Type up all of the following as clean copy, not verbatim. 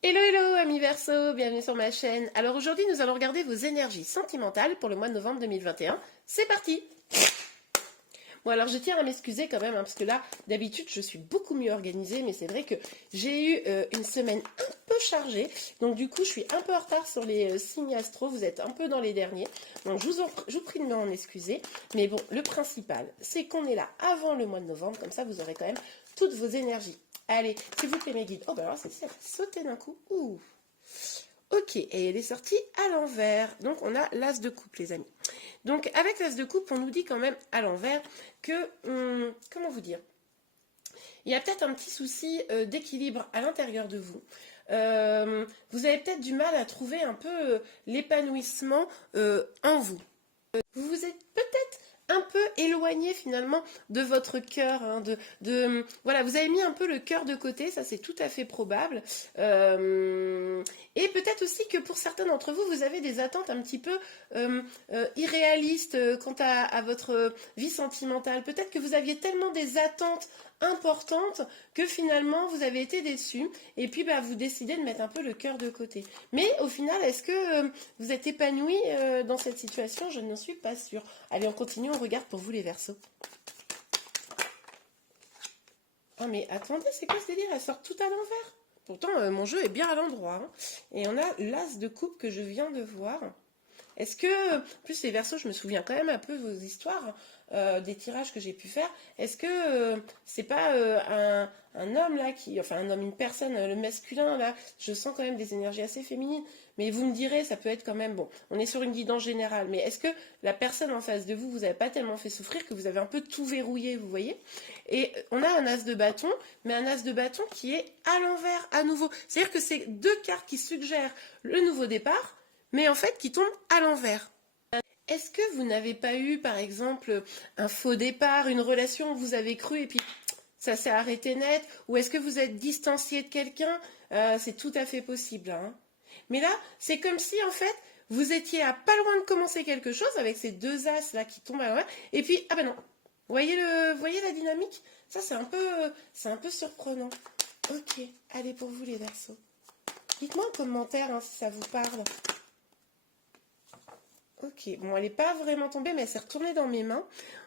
Hello hello amis Verseau, bienvenue sur ma chaîne. Alors aujourd'hui nous allons regarder vos énergies sentimentales pour le mois de novembre 2021. C'est parti! Bon alors je tiens à m'excuser quand même, parce que là d'habitude je suis beaucoup mieux organisée, mais c'est vrai que j'ai eu une semaine un peu chargée, donc du coup je suis un peu en retard sur les signes astro, vous êtes un peu dans les derniers, donc je vous prie de m'en excuser, mais bon le principal c'est qu'on est là avant le mois de novembre, comme ça vous aurez quand même toutes vos énergies. Allez, s'il vous plaît mes guides. Oh bah alors celle-ci elle a sauté d'un coup. Ouh. Ok, et elle est sortie à l'envers. Donc on a l'as de coupe les amis. Donc avec l'as de coupe, on nous dit quand même à l'envers que, comment vous dire, il y a peut-être un petit souci d'équilibre à l'intérieur de vous. Vous avez peut-être du mal à trouver un peu l'épanouissement en vous. Vous vous êtes peut-être un peu éloigné finalement de votre cœur, hein, voilà, vous avez mis un peu le cœur de côté, ça c'est tout à fait probable. Et peut-être aussi que pour certains d'entre vous, vous avez des attentes un petit peu irréalistes quant à votre vie sentimentale. Peut-être que vous aviez tellement des attentes importantes que finalement vous avez été déçus et puis bah, vous décidez de mettre un peu le cœur de côté. Mais au final, est-ce que vous êtes épanoui dans cette situation? Je n'en suis pas sûre. Allez, on continue, on regarde pour vous les Verseaux. Ah mais attendez, c'est quoi ce délire? Elle sort tout à l'envers. Pourtant, mon jeu est bien à l'endroit. Hein. Et on a l'as de coupe que je viens de voir. Est-ce que, en plus les Verseaux, je me souviens quand même un peu de vos histoires, des tirages que j'ai pu faire. Est-ce que c'est pas un homme là enfin un homme, une personne, le masculin là, je sens quand même des énergies assez féminines. Mais vous me direz, ça peut être quand même bon. On est sur une guidance générale, mais est-ce que la personne en face de vous, vous avez pas tellement fait souffrir que vous avez un peu tout verrouillé, vous voyez? Et on a un as de bâton, mais un as de bâton qui est à l'envers à nouveau. C'est-à-dire que c'est deux cartes qui suggèrent le nouveau départ, mais en fait qui tombent à l'envers. Est-ce que vous n'avez pas eu, par exemple, un faux départ, une relation où vous avez cru et puis ça s'est arrêté net? Ou est-ce que vous êtes distancié de quelqu'un? C'est tout à fait possible. Hein. Mais là, c'est comme si, en fait, vous étiez à pas loin de commencer quelque chose avec ces deux as là qui tombent à l'envers. Et puis, ah ben non. Voyez la dynamique? Ça, c'est un peu surprenant. Ok, allez pour vous les Verseaux. Dites-moi en commentaire hein, si ça vous parle. Ok, bon, elle n'est pas vraiment tombée, mais elle s'est retournée dans mes mains.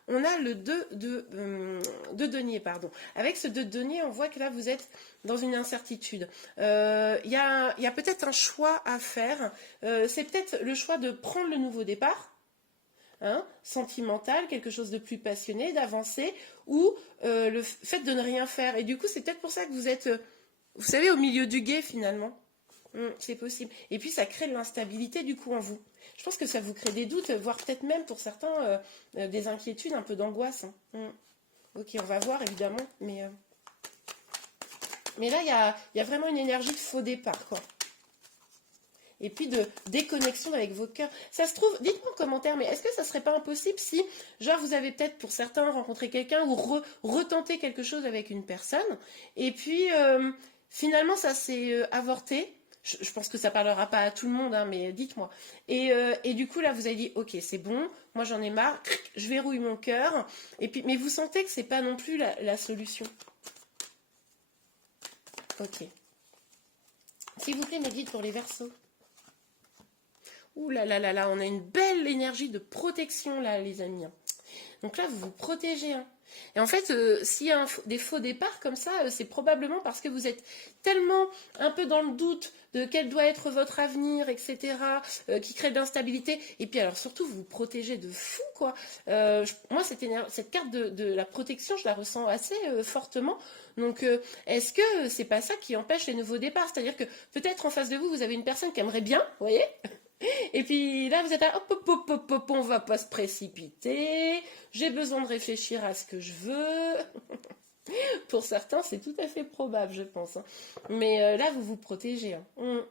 On a le 2 de denier, pardon. Avec ce 2 de denier, on voit que là, vous êtes dans une incertitude. Il y a peut-être un choix à faire. C'est peut-être le choix de prendre le nouveau départ, hein, sentimental, quelque chose de plus passionné, d'avancer, ou le fait de ne rien faire. Et du coup, c'est peut-être pour ça que vous êtes, vous savez, au milieu du gué, finalement. C'est possible. Et puis ça crée de l'instabilité du coup en vous. Je pense que ça vous crée des doutes, voire peut-être même pour certains des inquiétudes, un peu d'angoisse. Hein. Ok, on va voir évidemment, mais là il y a vraiment une énergie de faux départ quoi. Et puis de déconnexion avec vos cœurs. Ça se trouve, dites-moi en commentaire, mais est-ce que ça serait pas impossible si, genre, vous avez peut-être pour certains rencontré quelqu'un ou retenté quelque chose avec une personne, et puis finalement ça s'est avorté. Je pense que ça parlera pas à tout le monde, hein, mais dites-moi. Et du coup là vous avez dit, ok c'est bon, moi j'en ai marre, je verrouille mon cœur. Et puis, mais vous sentez que c'est pas non plus la solution. Ok. S'il vous plaît mes guides pour les Verseaux. Ouh là là là là, on a une belle énergie de protection là, les amis. Donc là, vous vous protégez. Hein. Et en fait, s'il y a des faux départs comme ça, c'est probablement parce que vous êtes tellement un peu dans le doute de quel doit être votre avenir, etc., qui crée de l'instabilité. Et puis alors surtout, vous vous protégez de fou, quoi. Moi, cette carte de la protection, je la ressens assez fortement. Donc, est-ce que c'est pas ça qui empêche les nouveaux départs? C'est-à-dire que peut-être en face de vous, vous avez une personne qui aimerait bien, vous voyez? Et puis là, vous êtes à hop, hop, hop, hop, hop, on va pas se précipiter. J'ai besoin de réfléchir à ce que je veux. Pour certains, c'est tout à fait probable, je pense. Hein. Mais là, vous vous protégez. Hein.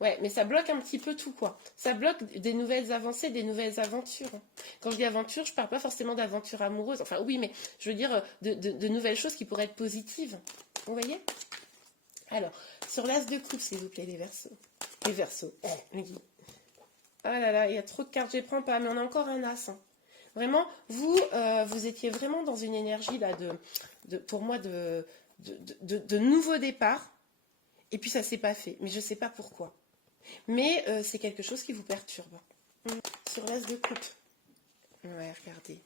Ouais, mais ça bloque un petit peu tout, quoi. Ça bloque des nouvelles avancées, des nouvelles aventures. Hein. Quand je dis aventure, je parle pas forcément d'aventure amoureuse. Enfin, oui, mais je veux dire de nouvelles choses qui pourraient être positives. Vous voyez? Alors, sur l'as de coupe, s'il vous plaît, les Verseaux. Les Verseaux. Les guides. Ah là là, il y a trop de cartes, je les prends pas, mais on a encore un as. Hein. Vraiment, vous étiez vraiment dans une énergie là pour moi de nouveau départ. Et puis ça s'est pas fait, mais je sais pas pourquoi. Mais c'est quelque chose qui vous perturbe. Sur l'as de coupe. Ouais, regardez.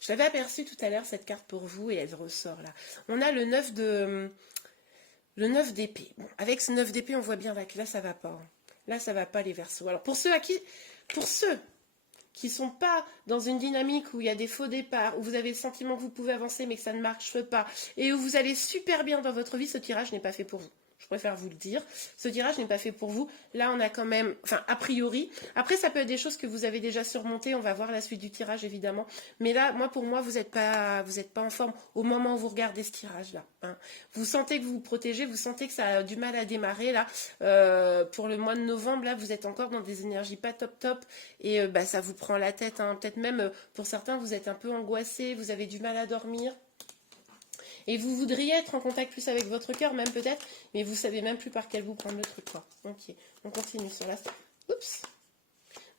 Je l'avais aperçu tout à l'heure, cette carte pour vous, et elle ressort là. On a le 9 d'épée. Bon, avec ce 9 d'épée, on voit bien là que là, ça va pas. Hein. Là, ça va pas, les Verseaux. Alors, pour ceux qui sont pas dans une dynamique où il y a des faux départs, où vous avez le sentiment que vous pouvez avancer mais que ça ne marche pas, et où vous allez super bien dans votre vie, ce tirage n'est pas fait pour vous. Je préfère vous le dire. Ce tirage n'est pas fait pour vous. Là, on a quand même, enfin, a priori. Après, ça peut être des choses que vous avez déjà surmontées. On va voir la suite du tirage, évidemment. Mais là, pour moi, vous n'êtes pas en forme au moment où vous regardez ce tirage-là. Hein. Vous sentez que vous vous protégez, vous sentez que ça a du mal à démarrer, là. Pour le mois de novembre, là, vous êtes encore dans des énergies pas top. Et ça vous prend la tête. Hein. Peut-être même, pour certains, vous êtes un peu angoissés, vous avez du mal à dormir. Et vous voudriez être en contact plus avec votre cœur, même peut-être, mais vous savez même plus par quel bout prendre le truc, quoi. Ok, on continue sur la... Oups.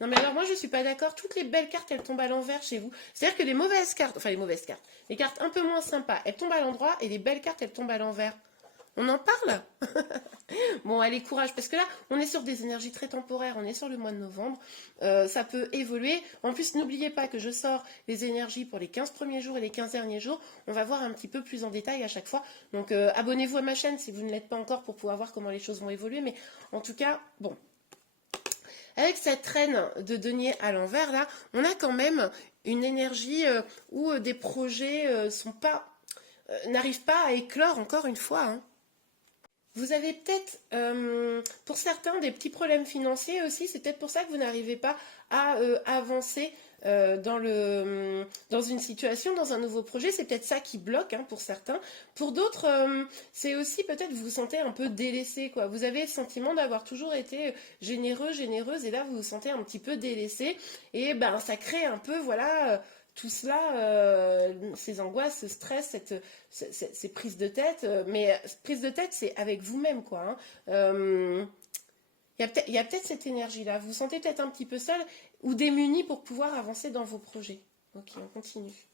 Non, mais alors moi, je suis pas d'accord. Toutes les belles cartes, elles tombent à l'envers chez vous. C'est-à-dire que les mauvaises cartes, les cartes un peu moins sympas, elles tombent à l'endroit, et les belles cartes, elles tombent à l'envers. On en parle. Bon, allez, courage, parce que là, on est sur des énergies très temporaires, on est sur le mois de novembre, ça peut évoluer. En plus, n'oubliez pas que je sors les énergies pour les 15 premiers jours et les 15 derniers jours. On va voir un petit peu plus en détail à chaque fois. Donc, abonnez-vous à ma chaîne si vous ne l'êtes pas encore pour pouvoir voir comment les choses vont évoluer. Mais en tout cas, bon. Avec cette reine de denier à l'envers, là, on a quand même une énergie où des projets n'arrivent pas à éclore encore une fois, hein. Vous avez peut-être, pour certains, des petits problèmes financiers aussi. C'est peut-être pour ça que vous n'arrivez pas à avancer dans une situation, dans un nouveau projet. C'est peut-être ça qui bloque, hein, pour certains. Pour d'autres, c'est aussi peut-être vous vous sentez un peu délaissé, quoi. Vous avez le sentiment d'avoir toujours été généreuse, et là, vous vous sentez un petit peu délaissé. Et ben, ça crée un peu, voilà... tout cela, ces angoisses, ce stress, ces prises de tête, mais prise de tête, c'est avec vous-même, quoi. Hein. Il y a peut-être cette énergie-là. Vous vous sentez peut-être un petit peu seul ou démuni pour pouvoir avancer dans vos projets. Ok, on continue.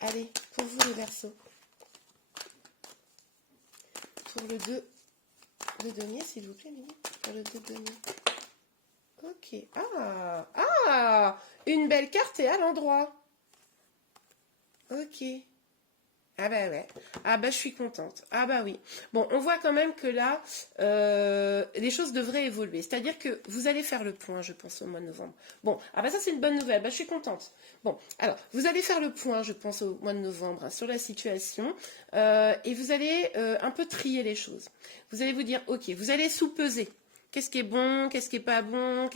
Allez, pour vous les Verseaux. Pour le 2 de denier, s'il vous plaît, Mimi. Pour le 2 de denier. Ok. Ah, une belle carte est à l'endroit. Ok. Ah bah ouais. Ah bah je suis contente. Ah bah oui. Bon, on voit quand même que là, les choses devraient évoluer. C'est-à-dire que vous allez faire le point, je pense, au mois de novembre. Bon, ah bah ça c'est une bonne nouvelle. Bah je suis contente. Bon, alors, vous allez faire le point, je pense, au mois de novembre, hein, sur la situation. Et vous allez un peu trier les choses. Vous allez vous dire, ok, vous allez sous-peser. Qu'est-ce qui est bon, qu'est-ce qui est pas bon,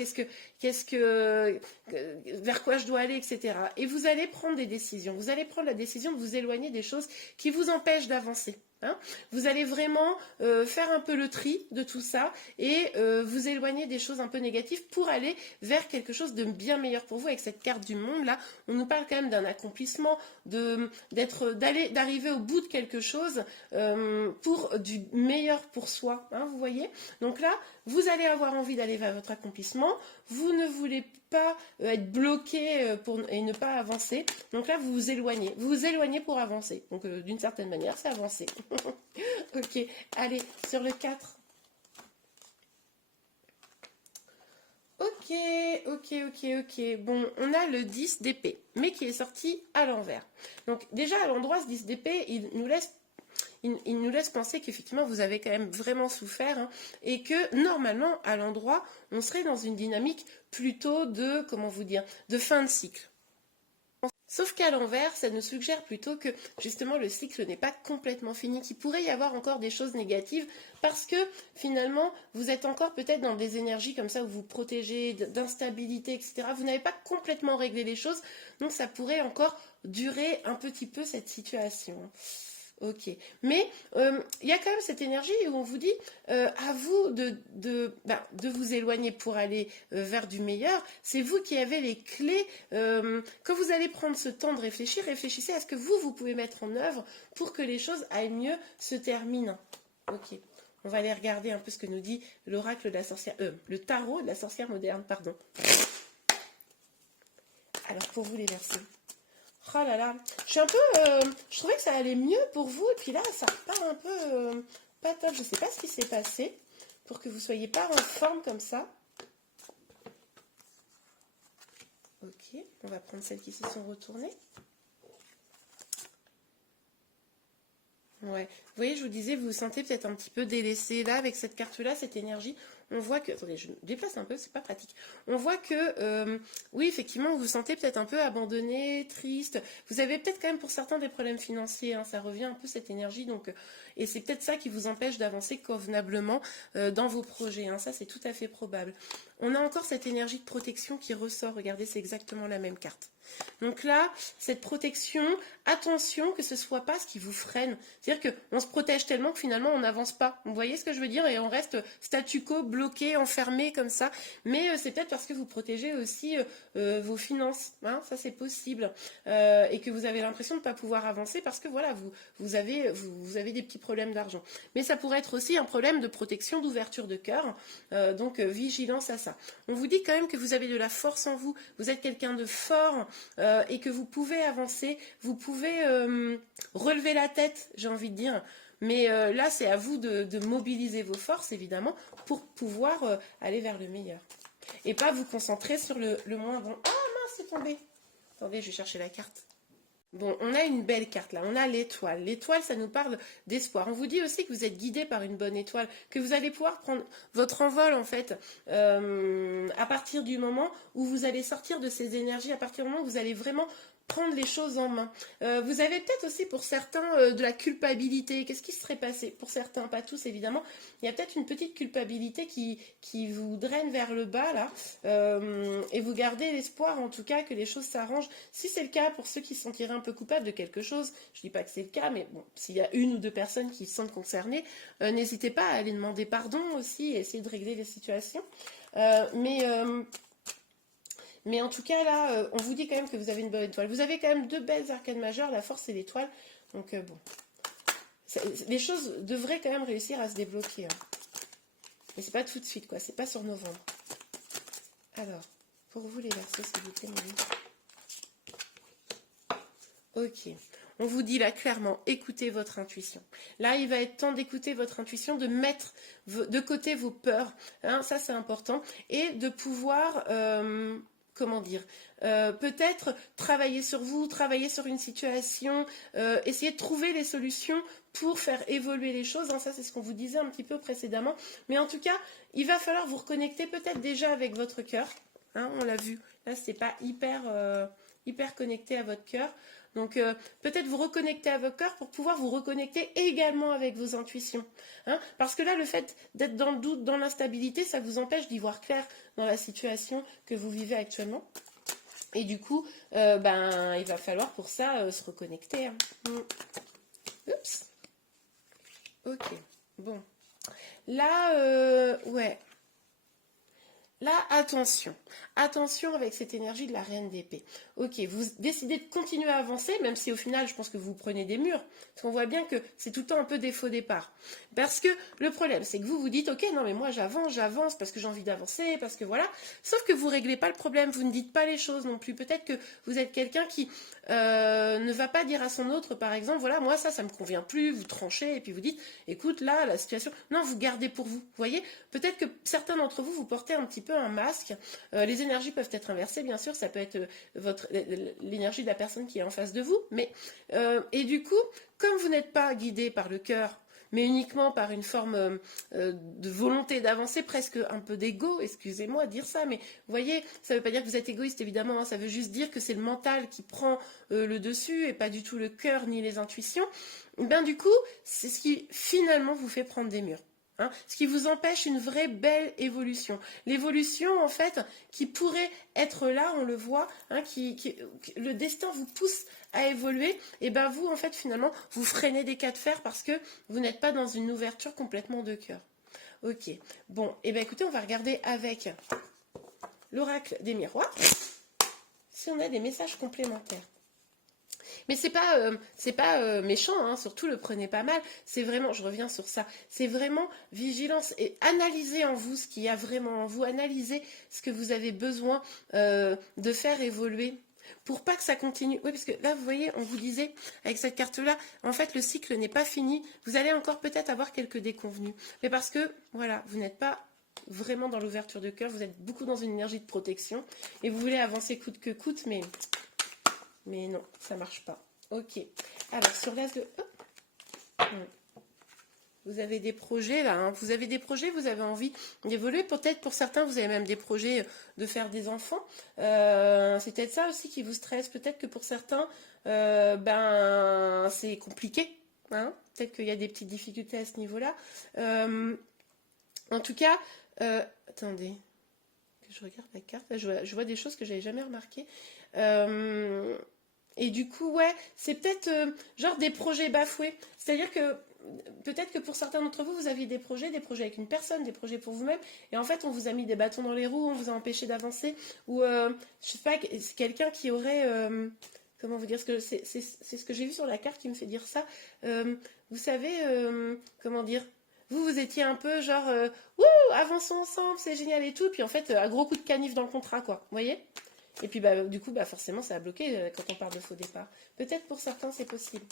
vers quoi je dois aller, etc. Et vous allez prendre des décisions. Vous allez prendre la décision de vous éloigner des choses qui vous empêchent d'avancer. Hein. Vous allez vraiment faire un peu le tri de tout ça et vous éloigner des choses un peu négatives pour aller vers quelque chose de bien meilleur pour vous. Avec cette carte du monde là, on nous parle quand même d'un accomplissement, d'arriver au bout de quelque chose pour du meilleur pour soi. Hein, vous voyez. Donc là, vous allez avoir envie d'aller vers votre accomplissement. Vous ne voulez pas être bloqué et ne pas avancer. Donc là, vous vous éloignez. Vous vous éloignez pour avancer. Donc d'une certaine manière, c'est avancer. Ok, allez, sur le 4. Ok. Bon, on a le 10 d'épée, mais qui est sorti à l'envers. Donc déjà, à l'endroit, ce 10 d'épée, il nous laisse penser qu'effectivement, vous avez quand même vraiment souffert, hein, et que normalement, à l'endroit, on serait dans une dynamique plutôt de, comment vous dire, de fin de cycle. Sauf qu'à l'envers, ça nous suggère plutôt que justement le cycle n'est pas complètement fini, qu'il pourrait y avoir encore des choses négatives parce que finalement vous êtes encore peut-être dans des énergies comme ça où vous protégez d'instabilité, etc. Vous n'avez pas complètement réglé les choses, donc ça pourrait encore durer un petit peu cette situation. Ok, mais il y a quand même cette énergie où on vous dit à vous de vous éloigner pour aller vers du meilleur. C'est vous qui avez les clés. Quand vous allez prendre ce temps de réfléchir, réfléchissez à ce que vous pouvez mettre en œuvre pour que les choses aillent mieux, se terminent. Ok, on va aller regarder un peu ce que nous dit l'oracle de la sorcière, le tarot de la sorcière moderne, pardon. Alors pour vous les Verseaux. Oh là là, je suis un peu, je trouvais que ça allait mieux pour vous, et puis là, ça repart un peu pas top. Je ne sais pas ce qui s'est passé pour que vous ne soyez pas en forme comme ça. Ok, on va prendre celles qui s'y sont retournées. Ouais, vous voyez, je vous disais, vous vous sentez peut-être un petit peu délaissé. Là, avec cette carte-là, cette énergie, on voit que... Attendez, je me déplace un peu, c'est pas pratique. On voit que, oui, effectivement, vous vous sentez peut-être un peu abandonné, triste. Vous avez peut-être quand même pour certains des problèmes financiers, hein, ça revient un peu cette énergie. Donc, et c'est peut-être ça qui vous empêche d'avancer convenablement dans vos projets. Hein, ça, c'est tout à fait probable. On a encore cette énergie de protection qui ressort. Regardez, c'est exactement la même carte. Donc là, cette protection, attention que ce ne soit pas ce qui vous freine. C'est-à-dire qu'on se protège tellement que finalement on n'avance pas. Vous voyez ce que je veux dire? Et on reste statu quo, bloqué, enfermé comme ça. Mais c'est peut-être parce que vous protégez aussi vos finances. Hein, ça c'est possible. Et que vous avez l'impression de ne pas pouvoir avancer parce que voilà, vous avez des petits problèmes d'argent. Mais ça pourrait être aussi un problème de protection, d'ouverture de cœur. Donc vigilance à ça. On vous dit quand même que vous avez de la force en vous. Vous êtes quelqu'un de fort. Et que vous pouvez avancer, vous pouvez relever la tête, j'ai envie de dire. Mais là, c'est à vous de mobiliser vos forces, évidemment, pour pouvoir aller vers le meilleur. Et pas vous concentrer sur le moins bon. Ah mince, c'est tombé. Attendez, je vais chercher la carte. Bon, on a une belle carte là, on a l'étoile. L'étoile, ça nous parle d'espoir. On vous dit aussi que vous êtes guidé par une bonne étoile, que vous allez pouvoir prendre votre envol en fait à partir du moment où vous allez sortir de ces énergies, à partir du moment où vous allez vraiment prendre les choses en main. Vous avez peut-être aussi pour certains de la culpabilité. Qu'est-ce qui serait passé? Pour certains, pas tous évidemment. Il y a peut-être une petite culpabilité qui vous draine vers le bas là. Et vous gardez l'espoir en tout cas que les choses s'arrangent. Si c'est le cas pour ceux qui se sentiraient un peu coupables de quelque chose, je dis pas que c'est le cas, mais bon, s'il y a une ou deux personnes qui se sentent concernées, n'hésitez pas à aller demander pardon aussi et essayer de régler les situations. Mais en tout cas, là, on vous dit quand même que vous avez une bonne étoile. Vous avez quand même deux belles arcanes majeures, la force et l'étoile. Donc, bon. Les choses devraient quand même réussir à se débloquer. Hein. Mais c'est pas tout de suite, quoi. C'est pas sur novembre. Alors, pour vous, les Verseaux, s'il vous plaît, Marie. Ok. On vous dit là clairement, écoutez votre intuition. Là, il va être temps d'écouter votre intuition, de mettre de côté vos peurs. Hein, ça, c'est important. Et de pouvoir... comment dire, peut-être travailler sur vous, travailler sur une situation, essayer de trouver les solutions pour faire évoluer les choses. Hein, ça, c'est ce qu'on vous disait un petit peu précédemment. Mais en tout cas, il va falloir vous reconnecter peut-être déjà avec votre cœur. Hein, on l'a vu. Là, c'est pas hyper connecté à votre cœur. Donc, peut-être vous reconnecter à votre cœur pour pouvoir vous reconnecter également avec vos intuitions. Hein, parce que là, le fait d'être dans le doute, dans l'instabilité, ça vous empêche d'y voir clair dans la situation que vous vivez actuellement. Et du coup, il va falloir pour ça se reconnecter. Hein. Oups. Ok. Bon. Là, ouais. Là, attention. Attention avec cette énergie de la reine d'épée. Ok, vous décidez de continuer à avancer, même si au final, je pense que vous prenez des murs. Parce qu'on voit bien que c'est tout le temps un peu des faux départs. Parce que le problème, c'est que vous vous dites, ok, non mais moi j'avance parce que j'ai envie d'avancer, parce que voilà. Sauf que vous ne réglez pas le problème, vous ne dites pas les choses non plus. Peut-être que vous êtes quelqu'un qui ne va pas dire à son autre, par exemple, voilà, moi ça me convient plus, vous tranchez, et puis vous dites, écoute, là, la situation... Non, vous gardez pour vous, vous voyez. Peut-être que certains d'entre vous, vous portez un petit peu un masque. Les énergies peuvent être inversées, bien sûr, ça peut être l'énergie de la personne qui est en face de vous, mais et du coup, comme vous n'êtes pas guidé par le cœur, mais uniquement par une forme de volonté d'avancer, presque un peu d'ego, excusez-moi de dire ça, mais vous voyez, ça ne veut pas dire que vous êtes égoïste, évidemment, hein, ça veut juste dire que c'est le mental qui prend le dessus, et pas du tout le cœur ni les intuitions. Ben du coup, c'est ce qui finalement vous fait prendre des murs. Hein, ce qui vous empêche une vraie belle évolution. L'évolution, en fait, qui pourrait être là, on le voit, hein, le destin vous pousse à évoluer, et ben vous, en fait, finalement, vous freinez des cas de fer parce que vous n'êtes pas dans une ouverture complètement de cœur. Ok, bon, et ben écoutez, on va regarder avec l'oracle des miroirs si on a des messages complémentaires. Mais c'est pas méchant, hein, surtout le prenez pas mal. C'est vraiment, je reviens sur ça, c'est vraiment vigilance et analysez en vous ce qu'il y a vraiment en vous, analysez ce que vous avez besoin de faire évoluer. Pour pas que ça continue. Oui, parce que là, vous voyez, on vous disait, avec cette carte-là, en fait, le cycle n'est pas fini. Vous allez encore peut-être avoir quelques déconvenus. Mais parce que, voilà, vous n'êtes pas vraiment dans l'ouverture de cœur, vous êtes beaucoup dans une énergie de protection. Et vous voulez avancer coûte que coûte, mais non, ça marche pas. Ok. Alors, sur l'as de... Vous avez des projets là, hein. Vous avez des projets, vous avez envie d'évoluer. Peut-être pour certains, vous avez même des projets de faire des enfants. C'est peut-être ça aussi qui vous stresse. Peut-être que pour certains, ben c'est compliqué. Hein. Peut-être qu'il y a des petites difficultés à ce niveau-là. En tout cas, attendez, que je regarde la carte. Là, je vois des choses que j'avais jamais remarquées. Et du coup, ouais, c'est peut-être genre des projets bafoués. C'est-à-dire que peut-être que pour certains d'entre vous, vous aviez des projets avec une personne, des projets pour vous-même, et en fait, on vous a mis des bâtons dans les roues, on vous a empêché d'avancer, ou je sais pas, c'est quelqu'un qui aurait, comment vous dire, c'est ce que j'ai vu sur la carte qui me fait dire ça. Vous savez, comment dire, vous étiez un peu genre, wouh, avançons ensemble, c'est génial et tout, puis en fait, un gros coup de canif dans le contrat, quoi, vous voyez? Et puis, bah, du coup, bah, forcément, ça a bloqué quand on parle de faux départ. Peut-être pour certains, c'est possible.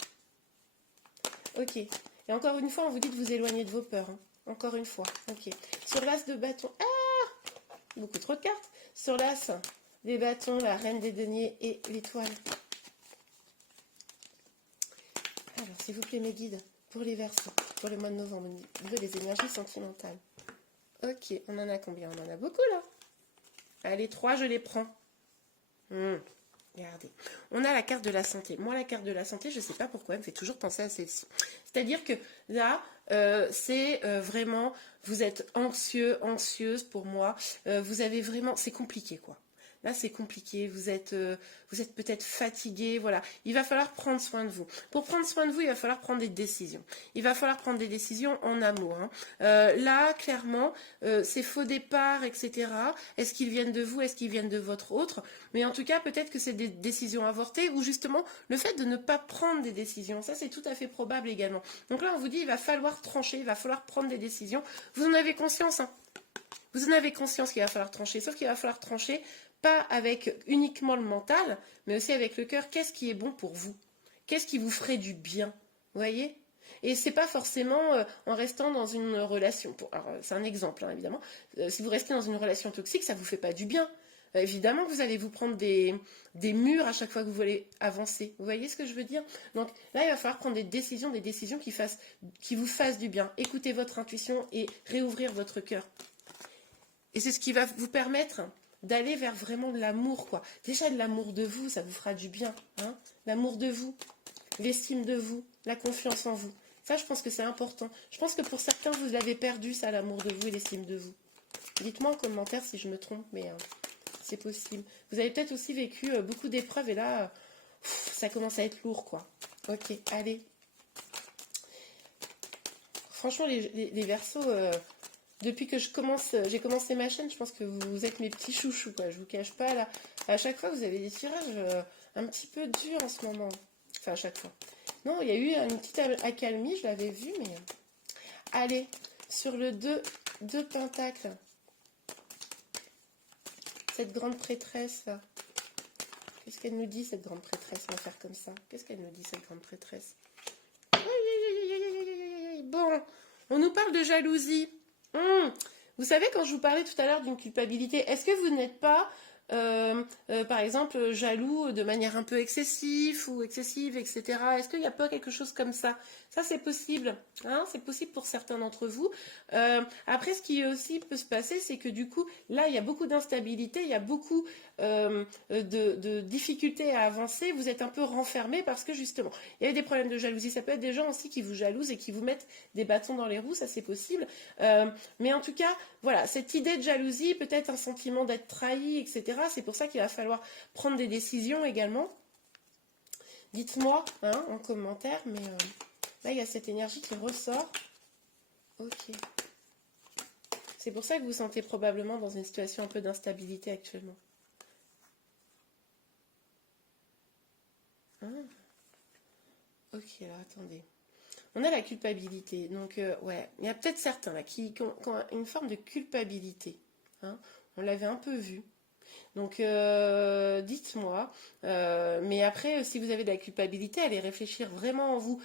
Ok. Et encore une fois, on vous dit de vous éloigner de vos peurs. Hein. Encore une fois. Ok. Sur l'as de bâton. Ah, beaucoup trop de cartes. Sur l'as des bâtons, la reine des deniers et l'étoile. Alors, s'il vous plaît, mes guides, pour les Verseaux, pour le mois de novembre, au niveau des énergies sentimentales. Ok. On en a combien? On en a beaucoup, là. Allez, 3, je les prends. Regardez, on a la carte de la santé. Moi, la carte de la santé, je ne sais pas pourquoi, elle me fait toujours penser à celle-ci. C'est-à-dire que là, c'est vraiment, vous êtes anxieux, anxieuse pour moi. Vous avez vraiment, c'est compliqué, quoi. Là, c'est compliqué. Vous êtes peut-être fatigué. Voilà. Il va falloir prendre soin de vous. Pour prendre soin de vous, il va falloir prendre des décisions. Il va falloir prendre des décisions en amour. Hein. Là, clairement, ces faux départs, etc. Est-ce qu'ils viennent de vous? Est-ce qu'ils viennent de votre autre? Mais en tout cas, peut-être que c'est des décisions avortées ou justement le fait de ne pas prendre des décisions. Ça, c'est tout à fait probable également. Donc là, on vous dit, il va falloir trancher, il va falloir prendre des décisions. Vous en avez conscience, hein? Vous en avez conscience qu'il va falloir trancher, sauf qu'il va falloir trancher pas avec uniquement le mental, mais aussi avec le cœur. Qu'est-ce qui est bon pour vous? Qu'est-ce qui vous ferait du bien? Vous voyez? Et c'est pas forcément en restant dans une relation. Alors, c'est un exemple, hein, évidemment. Si vous restez dans une relation toxique, ça vous fait pas du bien. Évidemment que vous allez vous prendre des murs à chaque fois que vous voulez avancer. Vous voyez ce que je veux dire? Donc là, il va falloir prendre des décisions qui vous fassent du bien. Écoutez votre intuition et réouvrir votre cœur. Et c'est ce qui va vous permettre d'aller vers vraiment de l'amour, quoi. Déjà, de l'amour de vous, ça vous fera du bien. Hein, l'amour de vous, l'estime de vous, la confiance en vous. Ça, je pense que c'est important. Je pense que pour certains, vous l'avez perdu, ça, l'amour de vous et l'estime de vous. Dites-moi en commentaire si je me trompe, mais c'est possible. Vous avez peut-être aussi vécu beaucoup d'épreuves et là, ça commence à être lourd, quoi. Ok, allez. Franchement, les Verseaux... depuis que j'ai commencé ma chaîne, je pense que vous êtes mes petits chouchous, quoi. Je vous cache pas, là. À chaque fois, vous avez des tirages un petit peu durs en ce moment. Enfin, à chaque fois. Non, il y a eu une petite accalmie, je l'avais vu, mais... Allez, sur le 2 pentacles. Cette grande prêtresse, là. Qu'est-ce qu'elle nous dit, cette grande prêtresse? On va faire comme ça. Qu'est-ce qu'elle nous dit, cette grande prêtresse? Bon, on nous parle de jalousie. Vous savez, quand je vous parlais tout à l'heure d'une culpabilité, est-ce que vous n'êtes pas, par exemple, jaloux de manière un peu excessive, etc. Est-ce qu'il n'y a pas quelque chose comme ça? Ça, c'est possible. Hein, c'est possible pour certains d'entre vous. Après, ce qui aussi peut se passer, c'est que du coup, là, il y a beaucoup d'instabilité, il y a beaucoup de difficultés à avancer. Vous êtes un peu renfermé parce que justement, il y a des problèmes de jalousie. Ça peut être des gens aussi qui vous jalousent et qui vous mettent des bâtons dans les roues, ça c'est possible. Mais en tout cas, voilà, cette idée de jalousie, peut-être un sentiment d'être trahi, etc. C'est pour ça qu'il va falloir prendre des décisions également. Dites-moi hein, en commentaire, mais là il y a cette énergie qui ressort. Ok. C'est pour ça que vous vous sentez probablement dans une situation un peu d'instabilité actuellement. Ok, alors attendez. On a la culpabilité. Donc, ouais, il y a peut-être certains là, qui ont une forme de culpabilité. Hein. On l'avait un peu vu. Donc, dites-moi. Mais après, si vous avez de la culpabilité, allez réfléchir vraiment en vous.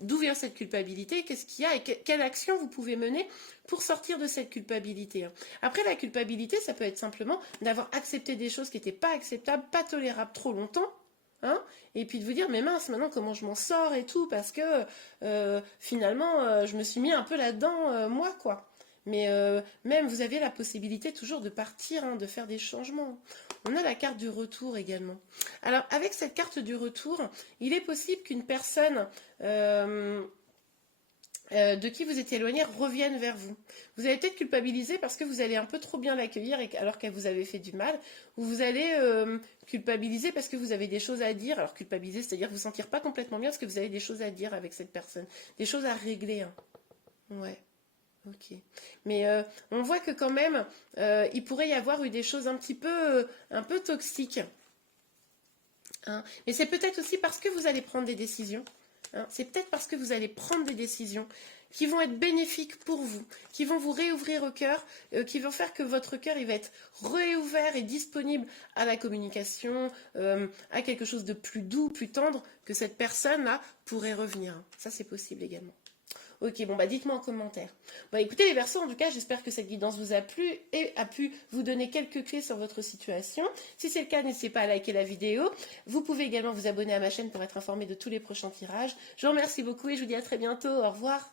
D'où vient cette culpabilité? Qu'est-ce qu'il y a? Et quelle action vous pouvez mener pour sortir de cette culpabilité, hein. Après, la culpabilité, ça peut être simplement d'avoir accepté des choses qui n'étaient pas acceptables, pas tolérables trop longtemps. Hein, et puis de vous dire, mais mince, maintenant comment je m'en sors et tout, parce que finalement, je me suis mis un peu là-dedans, moi, quoi. Mais même, vous avez la possibilité toujours de partir, hein, de faire des changements. On a la carte du retour également. Alors, avec cette carte du retour, il est possible qu'une personne de qui vous étiez éloigné revienne vers vous. Vous allez peut-être culpabiliser parce que vous allez un peu trop bien l'accueillir alors qu'elle vous avait fait du mal, ou vous allez culpabiliser parce que vous avez des choses à dire. Alors culpabiliser, c'est-à-dire vous sentir pas complètement bien parce que vous avez des choses à dire avec cette personne, des choses à régler, hein. Ouais. Ok. Mais on voit que quand même, il pourrait y avoir eu des choses un peu toxiques, hein. Mais c'est peut-être aussi parce que vous allez prendre des décisions, hein. C'est peut-être parce que vous allez prendre des décisions qui vont être bénéfiques pour vous, qui vont vous réouvrir au cœur, qui vont faire que votre cœur il va être réouvert et disponible à la communication, à quelque chose de plus doux, plus tendre, que cette personne-là pourrait revenir. Ça, c'est possible également. Ok, bon bah dites-moi en commentaire. Bon écoutez les Verseaux, en tout cas j'espère que cette guidance vous a plu et a pu vous donner quelques clés sur votre situation. Si c'est le cas, n'hésitez pas à liker la vidéo. Vous pouvez également vous abonner à ma chaîne pour être informé de tous les prochains tirages. Je vous remercie beaucoup et je vous dis à très bientôt. Au revoir.